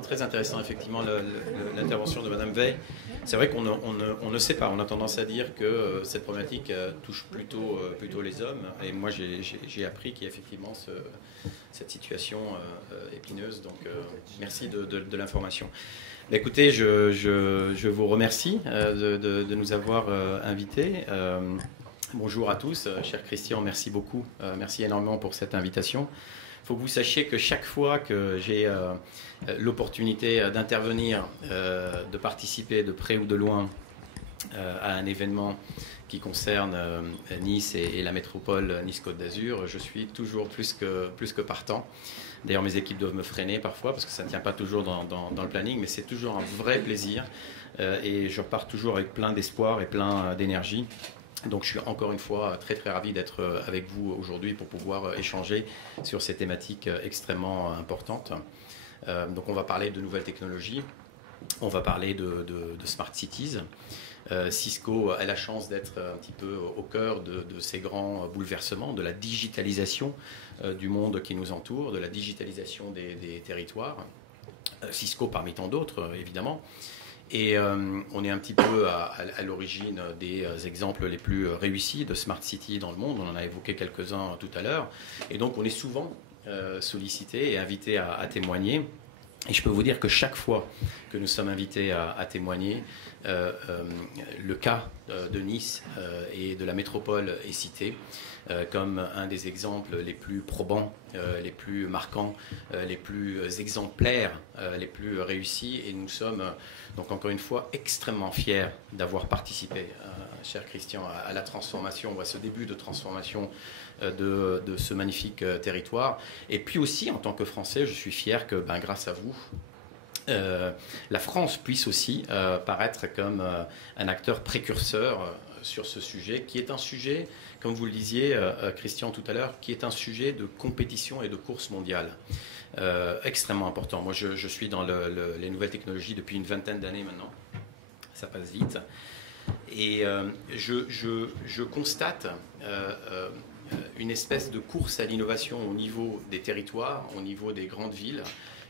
très intéressant effectivement l'intervention de Madame Veil. C'est vrai qu'on ne sait pas, on a tendance à dire que cette problématique touche plutôt les hommes. Et moi j'ai appris qu'il y a effectivement cette situation épineuse. Donc merci de l'information. Écoutez, je vous remercie de nous avoir invités. Bonjour à tous, cher Christian, merci beaucoup, merci énormément pour cette invitation. Il faut que vous sachiez que chaque fois que j'ai l'opportunité d'intervenir, de participer de près ou de loin à un événement qui concerne Nice et la métropole Nice-Côte d'Azur, je suis toujours plus que partant. D'ailleurs, mes équipes doivent me freiner parfois parce que ça ne tient pas toujours dans le planning, mais c'est toujours un vrai plaisir et je repars toujours avec plein d'espoir et plein d'énergie. Donc je suis encore une fois très ravi d'être avec vous aujourd'hui pour pouvoir échanger sur ces thématiques extrêmement importantes. Donc on va parler de nouvelles technologies, on va parler de Smart Cities. Cisco a la chance d'être un petit peu au cœur de ces grands bouleversements, de la digitalisation du monde qui nous entoure, de la digitalisation des territoires. Cisco parmi tant d'autres, évidemment. Et on est un petit peu à l'origine des exemples les plus réussis de Smart City dans le monde. On en a évoqué quelques-uns tout à l'heure. Et donc on est souvent sollicité et invité à témoigner. Et je peux vous dire que chaque fois que nous sommes invités à témoigner, le cas de Nice et de la métropole est cité comme un des exemples les plus probants, les plus marquants, les plus exemplaires, les plus réussis. Et nous sommes donc encore une fois extrêmement fiers d'avoir participé, cher Christian, à la transformation, ou à ce début de transformation de ce magnifique territoire. Et puis aussi, en tant que Français, je suis fier que, grâce à vous, la France puisse aussi paraître comme un acteur précurseur sur ce sujet, qui est un sujet, comme vous le disiez, Christian, tout à l'heure, qui est un sujet de compétition et de course mondiale. Extrêmement important. Moi, je suis dans les nouvelles technologies depuis une vingtaine d'années maintenant. Ça passe vite. Et je constate une espèce de course à l'innovation au niveau des territoires, au niveau des grandes villes,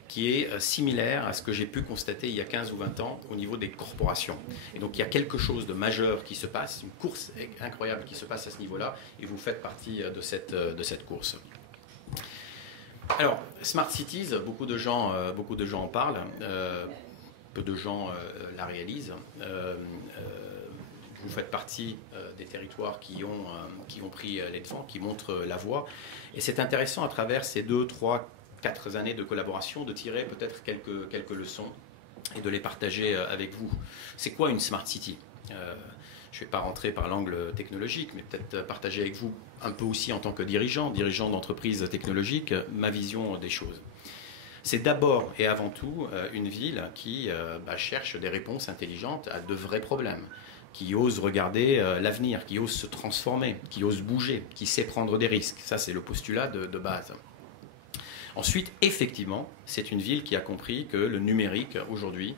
qui est similaire à ce que j'ai pu constater il y a 15 ou 20 ans au niveau des corporations. Et donc il y a quelque chose de majeur qui se passe, une course incroyable qui se passe à ce niveau-là, et vous faites partie de cette course. Alors, Smart Cities, beaucoup de gens en parlent, peu de gens la réalisent. Vous faites partie des territoires qui ont pris les devants, qui montrent la voie. Et c'est intéressant à travers ces 2, 3, 4 années de collaboration de tirer peut-être quelques leçons et de les partager avec vous. C'est quoi une Smart City ? Je ne vais pas rentrer par l'angle technologique, mais peut-être partager avec vous un peu aussi en tant que dirigeant d'entreprise technologique, ma vision des choses. C'est d'abord et avant tout une ville qui cherche des réponses intelligentes à de vrais problèmes, qui ose regarder l'avenir, qui ose se transformer, qui ose bouger, qui sait prendre des risques. Ça, c'est le postulat de base. Ensuite, effectivement, c'est une ville qui a compris que le numérique, aujourd'hui,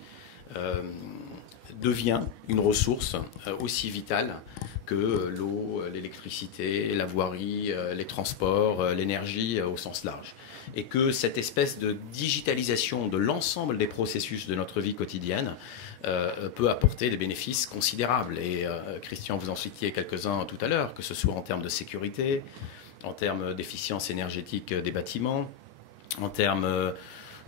devient une ressource aussi vitale que l'eau, l'électricité, la voirie, les transports, l'énergie au sens large. Et que cette espèce de digitalisation de l'ensemble des processus de notre vie quotidienne peut apporter des bénéfices considérables. Et Christian, vous en citiez quelques-uns tout à l'heure, que ce soit en termes de sécurité, en termes d'efficience énergétique des bâtiments, en termes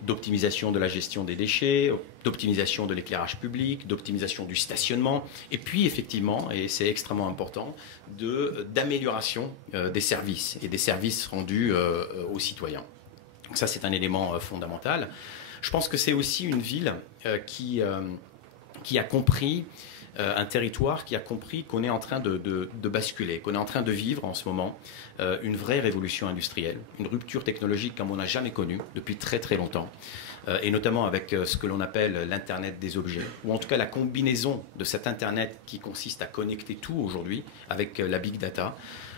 d'optimisation de la gestion des déchets, d'optimisation de l'éclairage public, d'optimisation du stationnement, et puis effectivement, et c'est extrêmement important, d'amélioration des services et des services rendus aux citoyens. Donc ça, c'est un élément fondamental. Je pense que c'est aussi une ville qui a compris, un territoire qui a compris qu'on est en train de basculer, qu'on est en train de vivre en ce moment une vraie révolution industrielle, une rupture technologique comme on n'a jamais connue depuis très longtemps, et notamment avec ce que l'on appelle l'Internet des objets, ou en tout cas la combinaison de cet Internet qui consiste à connecter tout aujourd'hui avec la Big Data.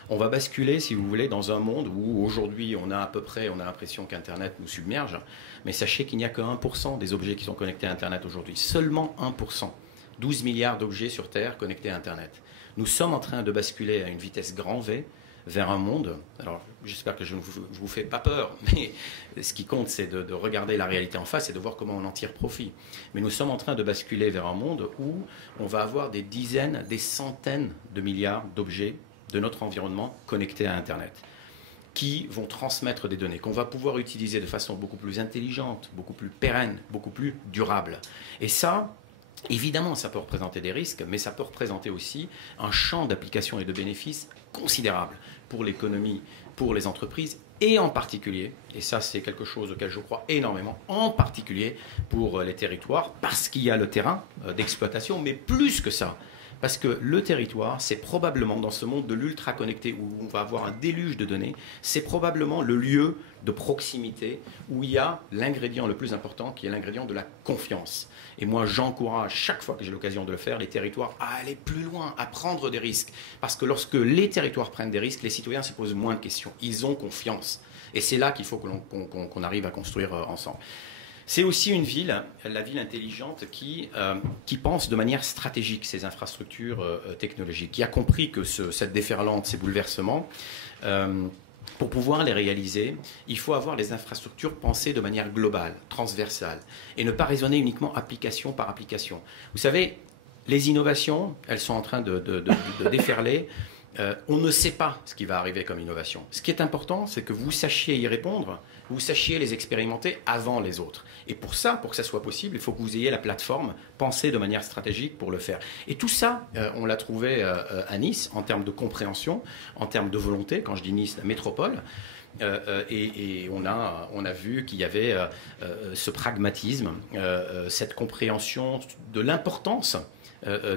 On va basculer, si vous voulez, dans un monde où aujourd'hui on a l'impression qu'Internet nous submerge, mais sachez qu'il n'y a que 1% des objets qui sont connectés à Internet aujourd'hui, seulement 1%. 12 milliards d'objets sur Terre connectés à Internet. Nous sommes en train de basculer à une vitesse grand V vers un monde, alors j'espère que je ne vous fais pas peur, mais ce qui compte c'est de regarder la réalité en face et de voir comment on en tire profit. Mais nous sommes en train de basculer vers un monde où on va avoir des dizaines, des centaines de milliards d'objets de notre environnement connectés à Internet, qui vont transmettre des données qu'on va pouvoir utiliser de façon beaucoup plus intelligente, beaucoup plus pérenne, beaucoup plus durable. Et ça, évidemment, ça peut représenter des risques, mais ça peut représenter aussi un champ d'application et de bénéfices considérable pour l'économie, pour les entreprises, et en particulier, et ça c'est quelque chose auquel je crois énormément, en particulier pour les territoires, parce qu'il y a le terrain d'exploitation, mais plus que ça. Parce que le territoire, c'est probablement, dans ce monde de l'ultra-connecté où on va avoir un déluge de données, c'est probablement le lieu de proximité où il y a l'ingrédient le plus important, qui est l'ingrédient de la confiance. Et moi, j'encourage, chaque fois que j'ai l'occasion de le faire, les territoires à aller plus loin, à prendre des risques. Parce que lorsque les territoires prennent des risques, les citoyens se posent moins de questions. Ils ont confiance. Et c'est là qu'il faut qu'on arrive à construire ensemble. C'est aussi une ville, la ville intelligente, qui pense de manière stratégique ces infrastructures technologiques, qui a compris que cette déferlante, ces bouleversements, pour pouvoir les réaliser, il faut avoir les infrastructures pensées de manière globale, transversale, et ne pas raisonner uniquement application par application. Vous savez, les innovations, elles sont en train de déferler. On ne sait pas ce qui va arriver comme innovation. Ce qui est important, c'est que vous sachiez y répondre, vous sachiez les expérimenter avant les autres. Et pour ça, pour que ça soit possible, il faut que vous ayez la plateforme pensée de manière stratégique pour le faire. Et tout ça, on l'a trouvé à Nice, en termes de compréhension, en termes de volonté. Quand je dis Nice, la métropole. Et on a vu qu'il y avait ce pragmatisme, cette compréhension de l'importance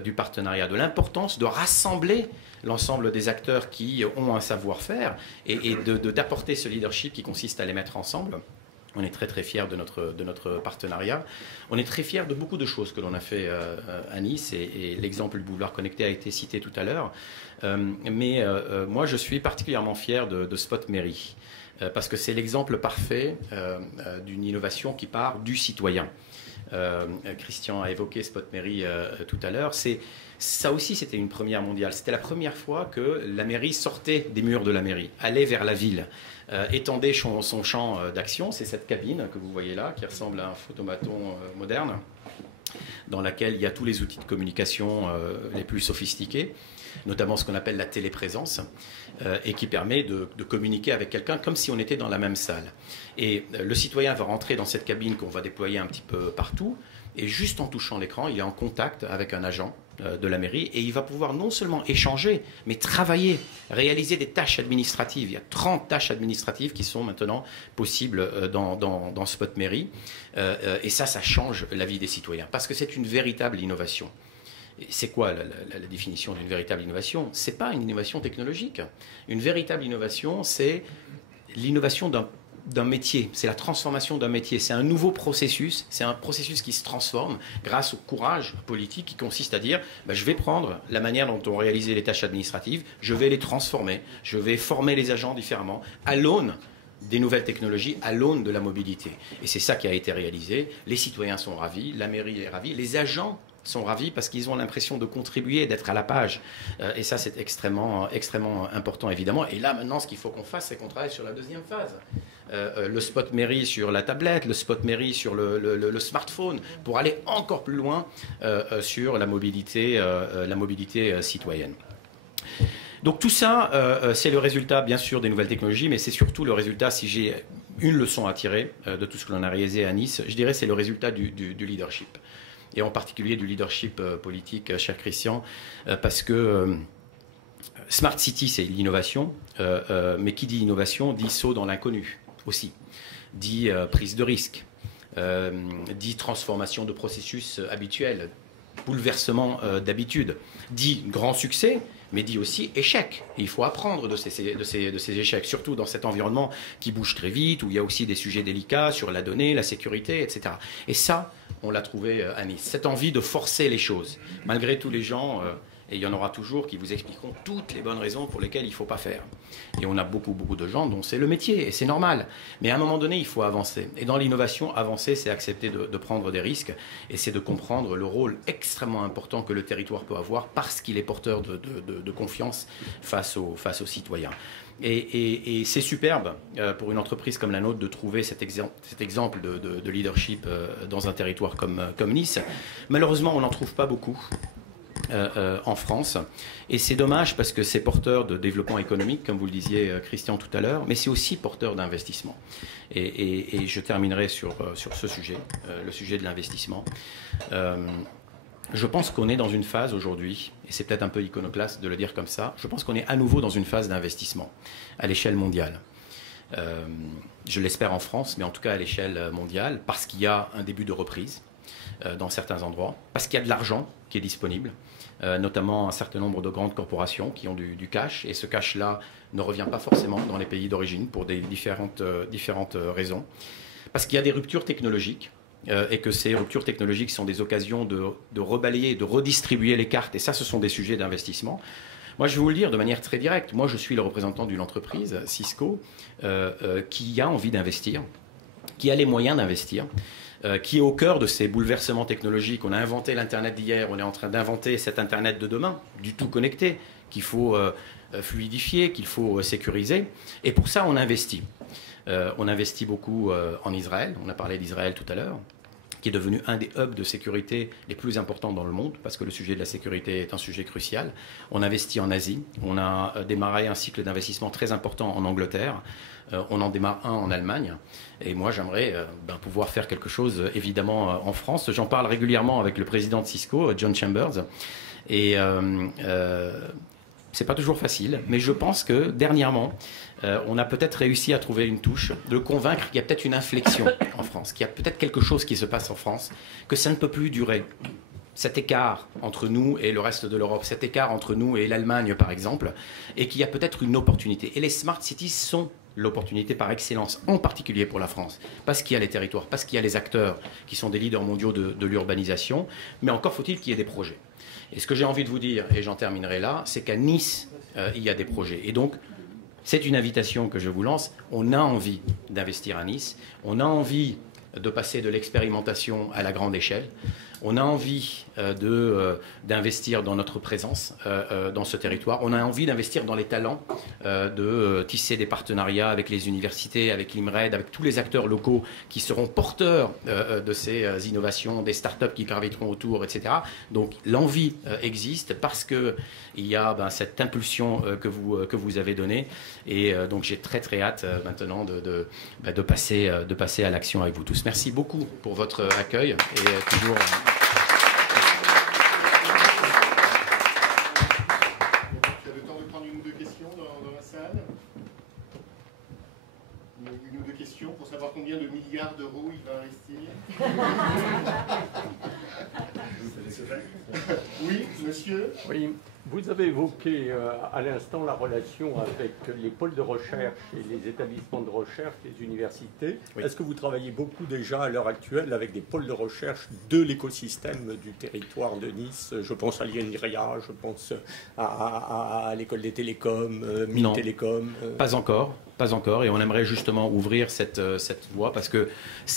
du partenariat, de l'importance de rassembler l'ensemble des acteurs qui ont un savoir-faire et d'apporter ce leadership qui consiste à les mettre ensemble. On est très très fiers de notre partenariat. On est très fiers de beaucoup de choses que l'on a fait à Nice et l'exemple du boulevard connecté a été cité tout à l'heure. Mais moi je suis particulièrement fier de Spot Mairie parce que c'est l'exemple parfait d'une innovation qui part du citoyen. Christian a évoqué Spot Mairie tout à l'heure. Ça aussi, c'était une première mondiale. C'était la première fois que la mairie sortait des murs de la mairie, allait vers la ville, étendait son champ d'action. C'est cette cabine que vous voyez là, qui ressemble à un photomaton moderne, dans laquelle il y a tous les outils de communication les plus sophistiqués, notamment ce qu'on appelle la téléprésence, et qui permet de communiquer avec quelqu'un comme si on était dans la même salle. Et le citoyen va rentrer dans cette cabine qu'on va déployer un petit peu partout, et juste en touchant l'écran, il est en contact avec un agent de la mairie, et il va pouvoir non seulement échanger, mais travailler, réaliser des tâches administratives. Il y a 30 tâches administratives qui sont maintenant possibles dans Spot Mairie, et ça change la vie des citoyens, parce que c'est une véritable innovation. C'est quoi la définition d'une véritable innovation? Ce n'est pas une innovation technologique. Une véritable innovation, c'est l'innovation d'un métier, c'est la transformation d'un métier, c'est un nouveau processus, c'est un processus qui se transforme grâce au courage politique qui consiste à dire je vais prendre la manière dont on réalisait les tâches administratives, je vais les transformer, je vais former les agents différemment à l'aune des nouvelles technologies, à l'aune de la mobilité. Et c'est ça qui a été réalisé. Les citoyens sont ravis, la mairie est ravie, les agents sont ravis parce qu'ils ont l'impression de contribuer, d'être à la page. Et ça, c'est extrêmement, extrêmement important, évidemment. Et là, maintenant, ce qu'il faut qu'on fasse, c'est qu'on travaille sur la deuxième phase. Le Spot Mairie sur la tablette, le Spot Mairie sur le smartphone, pour aller encore plus loin sur la mobilité citoyenne. Donc tout ça, c'est le résultat, bien sûr, des nouvelles technologies, mais c'est surtout le résultat, si j'ai une leçon à tirer de tout ce que l'on a réalisé à Nice, je dirais c'est le résultat du leadership. Et en particulier du leadership politique, cher Christian, parce que Smart City, c'est l'innovation, mais qui dit innovation dit saut dans l'inconnu aussi, dit prise de risque, dit transformation de processus habituels, bouleversement d'habitude, dit grand succès, mais dit aussi échec. Et il faut apprendre de ces échecs, surtout dans cet environnement qui bouge très vite, où il y a aussi des sujets délicats sur la donnée, la sécurité, etc. Et ça, on l'a trouvé à Nice. Cette envie de forcer les choses. Malgré tous les gens Et il y en aura toujours qui vous expliqueront toutes les bonnes raisons pour lesquelles il ne faut pas faire. Et on a beaucoup de gens dont c'est le métier, et c'est normal. Mais à un moment donné, il faut avancer. Et dans l'innovation, avancer, c'est accepter de prendre des risques, et c'est de comprendre le rôle extrêmement important que le territoire peut avoir, parce qu'il est porteur de confiance face aux citoyens. Et c'est superbe pour une entreprise comme la nôtre de trouver cet exemple de leadership dans un territoire comme Nice. Malheureusement, on n'en trouve pas beaucoup en France. Et c'est dommage parce que c'est porteur de développement économique, comme vous le disiez, Christian, tout à l'heure, mais c'est aussi porteur d'investissement. Et je terminerai sur ce sujet, le sujet de l'investissement. Je pense qu'on est dans une phase aujourd'hui, et c'est peut-être un peu iconoclaste de le dire comme ça, je pense qu'on est à nouveau dans une phase d'investissement à l'échelle mondiale. Je l'espère en France, mais en tout cas à l'échelle mondiale, parce qu'il y a un début de reprise dans certains endroits, parce qu'il y a de l'argent qui est disponible, notamment un certain nombre de grandes corporations qui ont du cash, et ce cash-là ne revient pas forcément dans les pays d'origine pour des différentes raisons, parce qu'il y a des ruptures technologiques, et que ces ruptures technologiques sont des occasions de rebalayer, de redistribuer les cartes, et ça, ce sont des sujets d'investissement. Moi, je vais vous le dire de manière très directe. Moi, je suis le représentant d'une entreprise, Cisco, qui a envie d'investir, qui a les moyens d'investir, qui est au cœur de ces bouleversements technologiques. On a inventé l'Internet d'hier, on est en train d'inventer cet Internet de demain, du tout connecté, qu'il faut fluidifier, qu'il faut sécuriser. Et pour ça, on investit. On investit beaucoup en Israël, on a parlé d'Israël tout à l'heure, qui est devenu un des hubs de sécurité les plus importants dans le monde, parce que le sujet de la sécurité est un sujet crucial. On investit en Asie, on a démarré un cycle d'investissement très important en Angleterre, on en démarre un en Allemagne, et moi j'aimerais pouvoir faire quelque chose évidemment en France. J'en parle régulièrement avec le président de Cisco, John Chambers, et c'est pas toujours facile, mais je pense que dernièrement, on a peut-être réussi à trouver une touche, de le convaincre qu'il y a peut-être une inflexion en France, qu'il y a peut-être quelque chose qui se passe en France, que ça ne peut plus durer. Cet écart entre nous et le reste de l'Europe, cet écart entre nous et l'Allemagne par exemple, et qu'il y a peut-être une opportunité. Et les smart cities sont l'opportunité par excellence, en particulier pour la France, parce qu'il y a les territoires, parce qu'il y a les acteurs qui sont des leaders mondiaux de l'urbanisation, mais encore faut-il qu'il y ait des projets. Et ce que j'ai envie de vous dire, et j'en terminerai là, c'est qu'à Nice, il y a des projets. Et donc, c'est une invitation que je vous lance. On a envie d'investir à Nice. On a envie de passer de l'expérimentation à la grande échelle. On a envie d'investir dans notre présence dans ce territoire. On a envie d'investir dans les talents, de tisser des partenariats avec les universités, avec l'IMRED, avec tous les acteurs locaux qui seront porteurs de ces innovations, des startups qui graviteront autour, etc. Donc l'envie existe parce qu'il y a cette impulsion que vous avez donnée. Et donc j'ai très hâte maintenant de passer à l'action avec vous tous. Merci beaucoup pour votre accueil et toujours... Une ou deux questions pour savoir combien de milliards d'euros il va investir. Oui, monsieur. Oui, vous avez évoqué à l'instant la relation avec les pôles de recherche et les établissements de recherche, les universités. Oui. Est-ce que vous travaillez beaucoup déjà à l'heure actuelle avec des pôles de recherche de l'écosystème du territoire de Nice? Je pense à l'INRIA, je pense à l'école des télécoms, Mines Télécom. Pas encore. Pas encore, et on aimerait justement ouvrir cette voie, parce que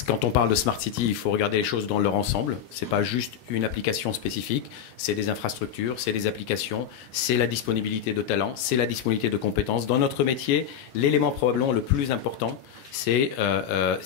quand on parle de Smart City, il faut regarder les choses dans leur ensemble. Ce n'est pas juste une application spécifique, c'est des infrastructures, c'est des applications, c'est la disponibilité de talents, c'est la disponibilité de compétences. Dans notre métier, l'élément probablement le plus important, c'est la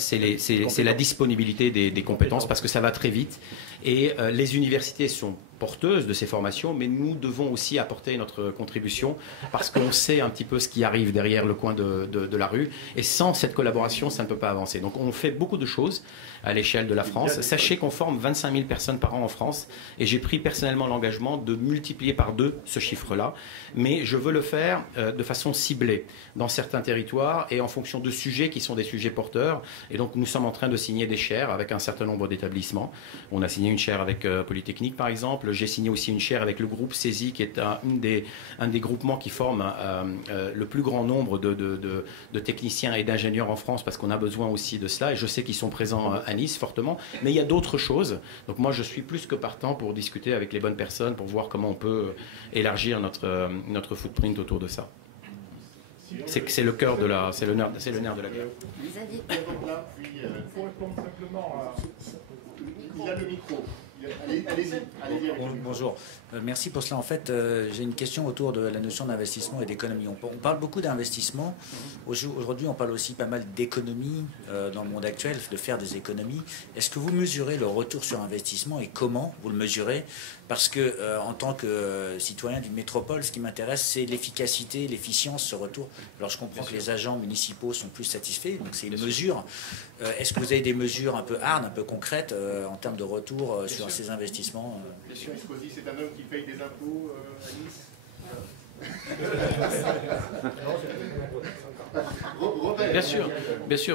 disponibilité des compétences, parce que ça va très vite. Et les universités sont porteuses de ces formations, mais nous devons aussi apporter notre contribution parce qu'on sait un petit peu ce qui arrive derrière le coin de la rue. Et sans cette collaboration, ça ne peut pas avancer. Donc on fait beaucoup de choses à l'échelle de la France. Sachez qu'on forme 25 000 personnes par an en France et j'ai pris personnellement l'engagement de multiplier par 2 ce chiffre-là. Mais je veux le faire de façon ciblée dans certains territoires et en fonction de sujets qui sont des sujets porteurs. Et donc nous sommes en train de signer des chaires avec un certain nombre d'établissements. On a signé une chaire avec Polytechnique par exemple. exemple, j'ai signé aussi une chaire avec le groupe CESI, qui est un des groupements qui forme le plus grand nombre de techniciens et d'ingénieurs en France, parce qu'on a besoin aussi de cela. Et je sais qu'ils sont présents à Nice fortement. Mais il y a d'autres choses. Donc moi, je suis plus que partant pour discuter avec les bonnes personnes, pour voir comment on peut élargir notre footprint autour de ça. C'est le cœur de la, c'est le nerf de la guerre. Pour répondre simplement il a le micro. Allez-y. Bonjour. Merci pour cela. En fait, j'ai une question autour de la notion d'investissement et d'économie. On parle beaucoup d'investissement. Aujourd'hui, on parle aussi pas mal d'économie dans le monde actuel, de faire des économies. Est-ce que vous mesurez le retour sur investissement et comment vous le mesurez? Parce que, en tant que citoyen d'une métropole, ce qui m'intéresse, c'est l'efficacité, l'efficience, ce retour. Alors, je comprends que les agents municipaux sont plus satisfaits, donc c'est une mesure. Est-ce que vous avez des mesures un peu hard, un peu concrètes en termes de retour sur ces investissements? Monsieur Escosi, c'est un homme qui paye des impôts à Nice.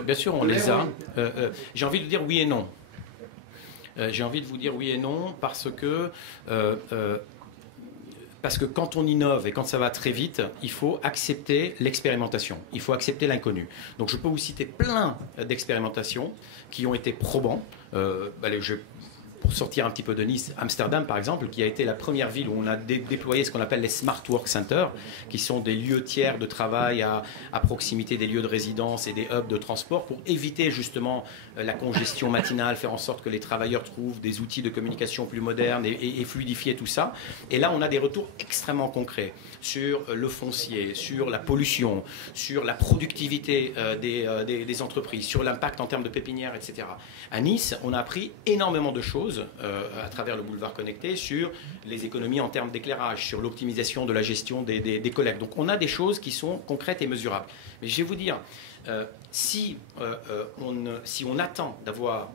Bien sûr, on les a. J'ai envie de dire oui et non. J'ai envie de vous dire oui et non parce que quand on innove et quand ça va très vite, il faut accepter l'expérimentation, il faut accepter l'inconnu. Donc je peux vous citer plein d'expérimentations qui ont été probants. Pour sortir un petit peu de Nice, Amsterdam par exemple, qui a été la première ville où on a déployé ce qu'on appelle les Smart Work Centers, qui sont des lieux tiers de travail à proximité des lieux de résidence et des hubs de transport pour éviter justement la congestion matinale, faire en sorte que les travailleurs trouvent des outils de communication plus modernes et fluidifier tout ça. Et là, on a des retours extrêmement concrets sur le foncier, sur la pollution, sur la productivité des entreprises, sur l'impact en termes de pépinières, etc. À Nice, on a appris énormément de choses à travers le boulevard connecté sur les économies en termes d'éclairage, sur l'optimisation de la gestion des collectes. Donc on a des choses qui sont concrètes et mesurables. Mais je vais vous dire, si on attend d'avoir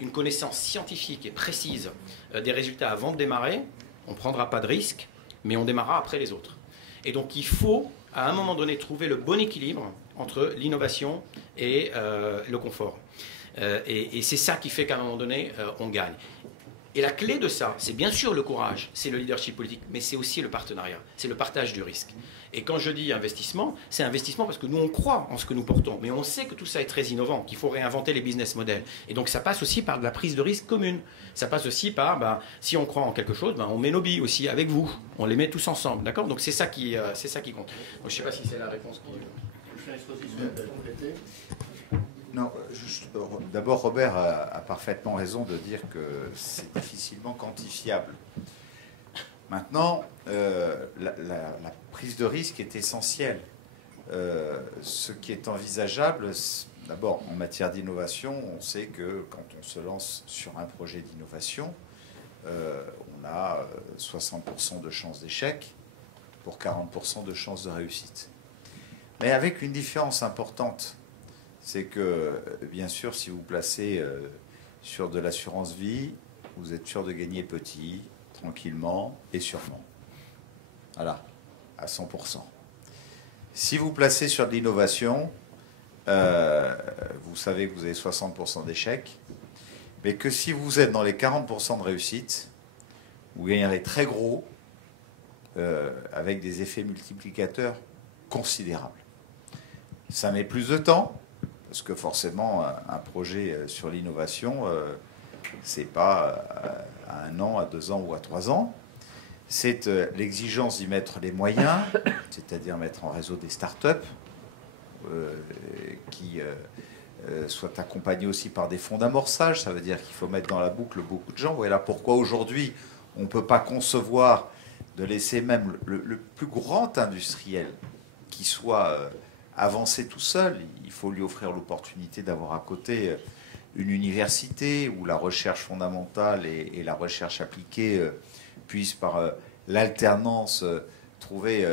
une connaissance scientifique et précise des résultats avant de démarrer, on ne prendra pas de risque, mais on démarrera après les autres. Et donc il faut, à un moment donné, trouver le bon équilibre entre l'innovation et le confort. Et c'est ça qui fait qu'à un moment donné, on gagne. Et la clé de ça, c'est bien sûr le courage, c'est le leadership politique, mais c'est aussi le partenariat, c'est le partage du risque. Et quand je dis investissement, c'est investissement parce que nous, on croit en ce que nous portons, mais on sait que tout ça est très innovant, qu'il faut réinventer les business models. Et donc ça passe aussi par de la prise de risque commune. Ça passe aussi par, si on croit en quelque chose, on met nos billes aussi avec vous. On les met tous ensemble, d'accord? Donc c'est ça qui compte. Donc, je ne sais pas si c'est la réponse qui... Non, d'abord Robert a parfaitement raison de dire que c'est difficilement quantifiable. Maintenant, la prise de risque est essentielle. Ce qui est envisageable, d'abord en matière d'innovation, on sait que quand on se lance sur un projet d'innovation, on a 60% de chances d'échec pour 40% de chances de réussite. Mais avec une différence importante. C'est que, bien sûr, si vous placez sur de l'assurance vie, vous êtes sûr de gagner petit, tranquillement et sûrement. Voilà, à 100%. Si vous placez sur de l'innovation, vous savez que vous avez 60% d'échecs, mais que si vous êtes dans les 40% de réussite, vous gagnerez très gros avec des effets multiplicateurs considérables. Ça met plus de temps. Parce que forcément, un projet sur l'innovation, c'est pas à 1 an, à 2 ans ou à 3 ans. C'est l'exigence d'y mettre les moyens, c'est-à-dire mettre en réseau des start-up qui soient accompagnés aussi par des fonds d'amorçage. Ça veut dire qu'il faut mettre dans la boucle beaucoup de gens. Voilà pourquoi aujourd'hui, on ne peut pas concevoir de laisser même le plus grand industriel qui soit avancé tout seul. Il faut lui offrir l'opportunité d'avoir à côté une université où la recherche fondamentale et la recherche appliquée puissent par l'alternance trouver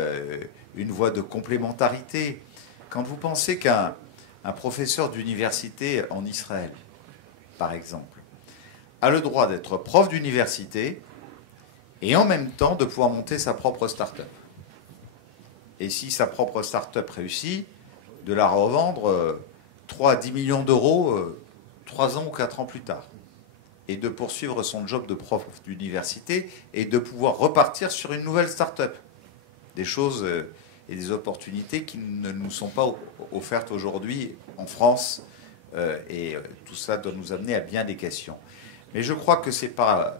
une voie de complémentarité. Quand vous pensez qu'un professeur d'université en Israël, par exemple, a le droit d'être prof d'université et en même temps de pouvoir monter sa propre start-up. Et si sa propre start-up réussit, de la revendre 3 à 10 millions d'euros 3 ans ou 4 ans plus tard. et de poursuivre son job de prof d'université et de pouvoir repartir sur une nouvelle start-up. Des choses et des opportunités qui ne nous sont pas offertes aujourd'hui en France. Et tout cela doit nous amener à bien des questions. Mais je crois que c'est par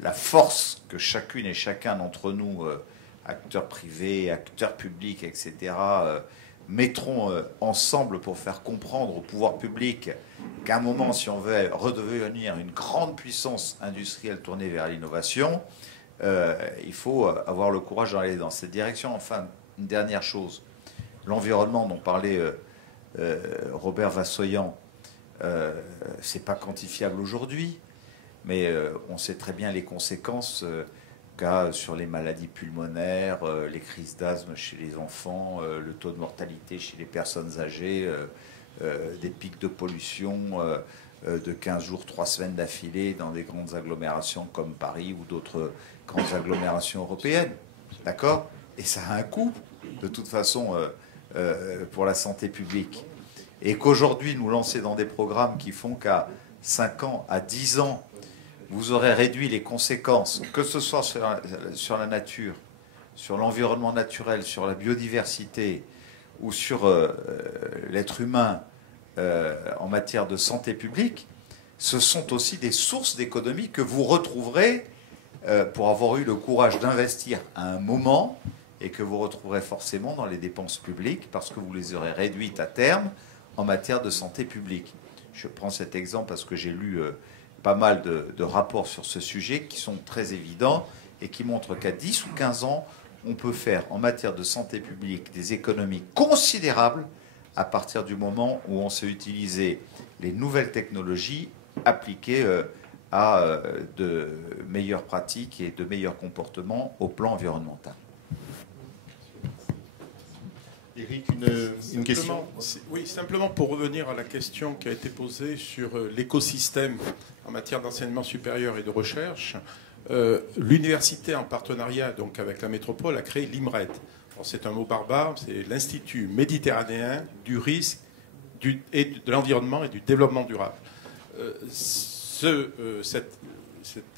la force que chacune et chacun d'entre nous, acteurs privés, acteurs publics, etc., mettront ensemble pour faire comprendre au pouvoir public qu'à un moment, si on veut redevenir une grande puissance industrielle tournée vers l'innovation, il faut avoir le courage d'aller dans cette direction. Enfin, une dernière chose, l'environnement dont parlait Robert Vassoyan, c'est pas quantifiable aujourd'hui, mais on sait très bien les conséquences qu'a sur les maladies pulmonaires, les crises d'asthme chez les enfants, le taux de mortalité chez les personnes âgées, des pics de pollution de 15 jours, 3 semaines d'affilée dans des grandes agglomérations comme Paris ou d'autres grandes agglomérations européennes. D'accord ? Et ça a un coût, de toute façon, pour la santé publique. Et qu'aujourd'hui, nous lancer dans des programmes qui font qu'à 5 ans, à 10 ans, vous aurez réduit les conséquences, que ce soit sur la nature, sur l'environnement naturel, sur la biodiversité ou sur l'être humain en matière de santé publique, ce sont aussi des sources d'économie que vous retrouverez pour avoir eu le courage d'investir à un moment et que vous retrouverez forcément dans les dépenses publiques parce que vous les aurez réduites à terme en matière de santé publique. Je prends cet exemple parce que j'ai lu pas mal de rapports sur ce sujet qui sont très évidents et qui montrent qu'à 10 ou 15 ans, on peut faire en matière de santé publique des économies considérables à partir du moment où on sait utiliser les nouvelles technologies appliquées à de meilleures pratiques et de meilleurs comportements au plan environnemental. Éric, une question. Oui, simplement pour revenir à la question qui a été posée sur l'écosystème en matière d'enseignement supérieur et de recherche. L'université, en partenariat donc avec la métropole, a créé l'IMRED. C'est un mot barbare, c'est l'Institut méditerranéen du risque et de l'environnement et du développement durable. Cet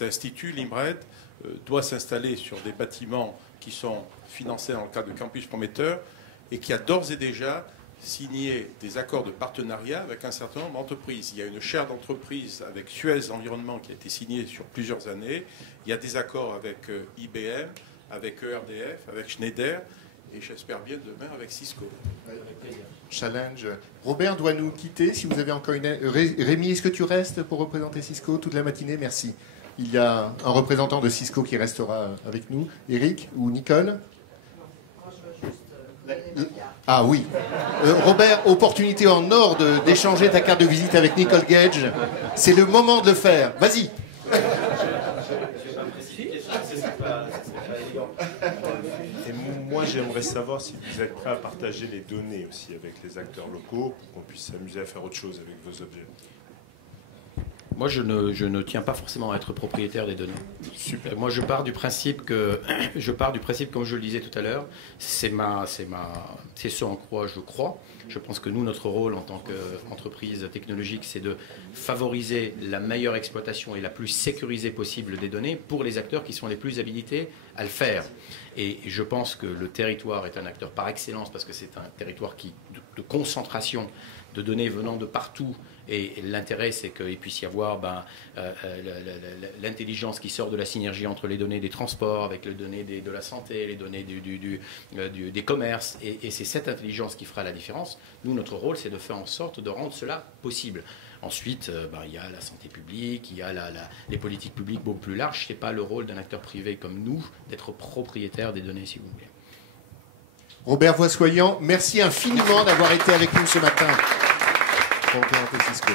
institut, l'IMRED, doit s'installer sur des bâtiments qui sont financés dans le cadre de Campus Prometteur et qui a d'ores et déjà signé des accords de partenariat avec un certain nombre d'entreprises. Il y a une chaire d'entreprise avec Suez Environnement qui a été signée sur plusieurs années. Il y a des accords avec IBM, avec ERDF, avec Schneider et j'espère bien demain avec Cisco. Challenge. Robert doit nous quitter. Si vous avez encore une... Rémi, est-ce que tu restes pour représenter Cisco toute la matinée? Merci. Il y a un représentant de Cisco qui restera avec nous. Éric ou Nicole? Ah oui. Robert, opportunité en or d'échanger ta carte de visite avec Nicole Gage. C'est le moment de le faire. Vas-y. Et moi, j'aimerais savoir si vous êtes prêt à partager les données aussi avec les acteurs locaux pour qu'on puisse s'amuser à faire autre chose avec vos objets. Moi, je ne tiens pas forcément à être propriétaire des données. Super. Moi, je pars du principe, comme je le disais tout à l'heure, c'est ce en quoi je crois. Je pense que nous, notre rôle en tant qu'entreprise technologique, c'est de favoriser la meilleure exploitation et la plus sécurisée possible des données pour les acteurs qui sont les plus habilités à le faire. Et je pense que le territoire est un acteur par excellence parce que c'est un territoire de concentration de données venant de partout. Et l'intérêt, c'est qu'il puisse y avoir l'intelligence qui sort de la synergie entre les données des transports, avec les données de la santé, les données des commerces. Et c'est cette intelligence qui fera la différence. Nous, notre rôle, c'est de faire en sorte de rendre cela possible. Ensuite, il y a la santé publique, il y a les politiques publiques beaucoup plus larges. Ce n'est pas le rôle d'un acteur privé comme nous d'être propriétaire des données, si vous voulez. Robert Vassoyan, merci infiniment d'avoir été avec nous ce matin pour présenter Cisco.